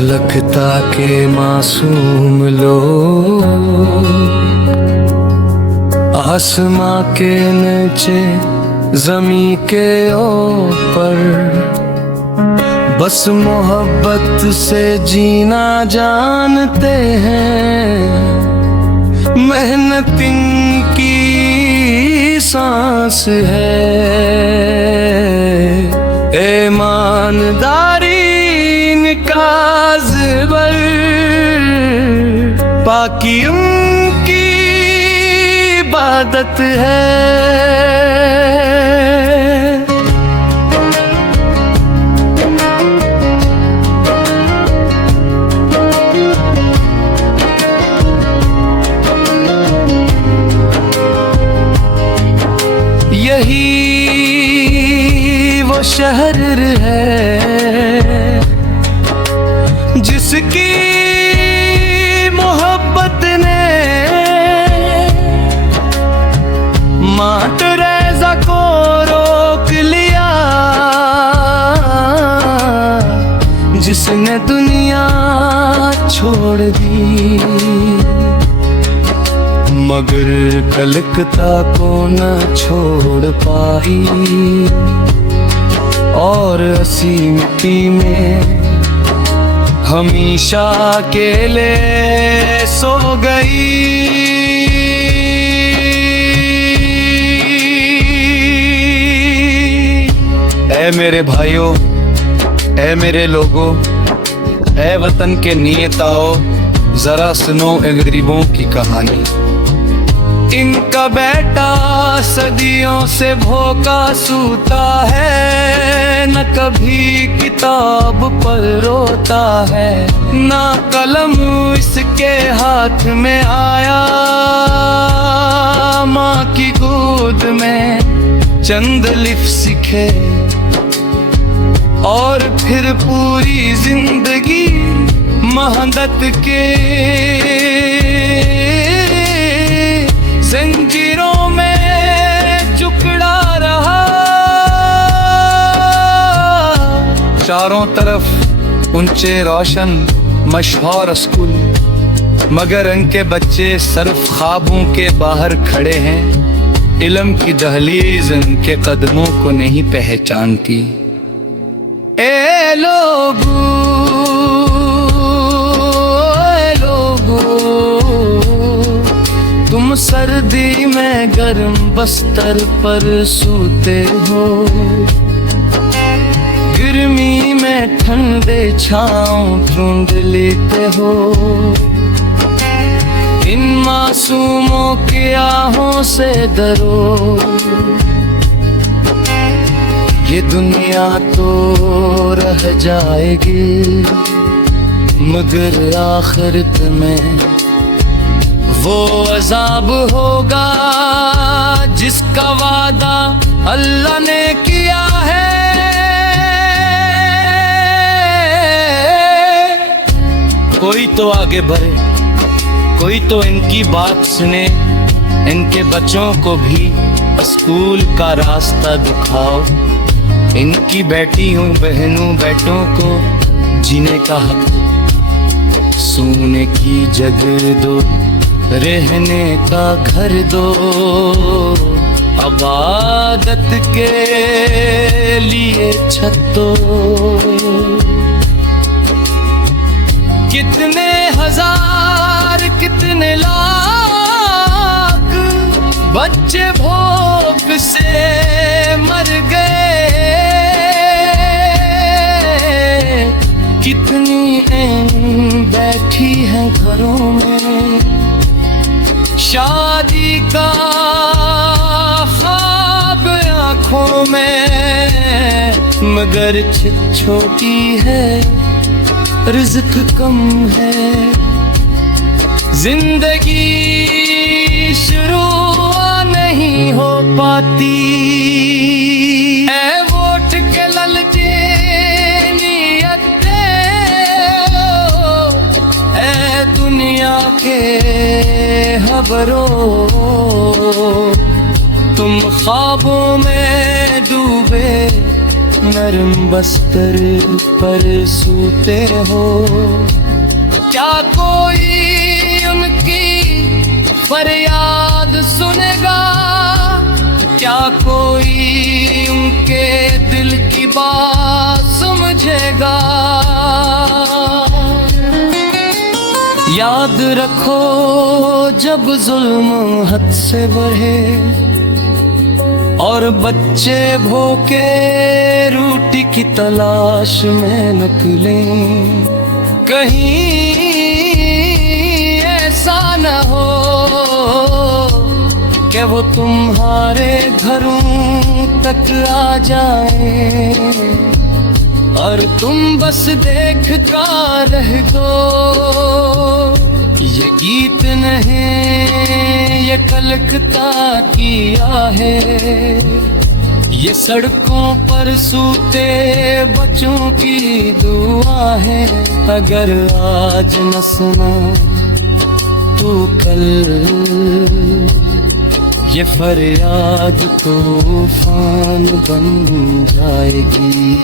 फलकता के मासूम लोग आसमां के नीचे जमी के ऊपर बस मोहब्बत से जीना जानते हैं। मेहनत इनकी सांस है, ईमानदारी इनका ज़िबर, पाकी उनकी इबादत है। यही वो शहर है जिसकी मोहब्बत ने माँ तेरेसा को रोक लिया, जिसने दुनिया छोड़ दी मगर कलकत्ता को न छोड़ पाई, और हसी मिट्टी में हमेशा अकेले सो गई। ऐ मेरे भाइयों, ऐ मेरे लोगों, ऐ वतन के नेताओं, जरा सुनो इन गरीबों की कहानी। इनका बेटा सदियों से भूखा सूता है, न कभी किताब पर रोता है, ना कलम इसके हाथ में आया। माँ की गोद में चंद लिख सीखे और फिर पूरी जिंदगी मेहनत के जंजीरों में जुकड़ा रहा। चारों तरफ ऊंचे रोशन मशहूर स्कूल, मगर इनके बच्चे सिर्फ ख्वाबों के बाहर खड़े हैं। इल्म की दहलीज इनके कदमों को नहीं पहचानती। ए लोगों, तुम सर्दी में गर्म बस्तर पर सोते हो, गर्मी में ठंडे छांव ढूंढ लेते हो। इन मासूमों की आहों से डरो, ये दुनिया तो रह जाएगी मगर आखिरत में वो अज़ाब होगा जिसका वादा अल्लाह ने किया है। कोई तो आगे बढ़े, कोई तो इनकी बात सुने, इनके बच्चों को भी स्कूल का रास्ता दिखाओ। इनकी बेटियों बहनों बेटों को जीने का हक, सोने की जगह दो, रहने का घर दो, इबादत के लिए छत दो। कितने हजार कितने लाख बच्चे भूख से मर गए, कितनी बैठी हैं घरों में शादी का ख्वाब आँखों में, मगर छोटी है रिज़्क कम है। जिंदगी शुरू नहीं हो पाती, ऐ वोट के ललचे नियते, ऐ दुनिया के खबरों, तुम ख्वाबों में डूबे नरम बस्तर पर सूते हो। क्या कोई उनकी फरियाद सुनेगा, क्या कोई उनके दिल की बात समझेगा। याद रखो जब जुल्म हद से बढ़े और बच्चे भूखे रोटी की तलाश में निकलें, कहीं ऐसा न हो कि वो तुम्हारे घरों तक आ जाए और तुम बस देख कर रह गो। ये गीत नहीं, ये कलकत्ता की आहे, ये सड़कों पर सूते बच्चों की दुआ है। अगर आज न सुना तो कल ये फरियाद तूफान बन जाएगी।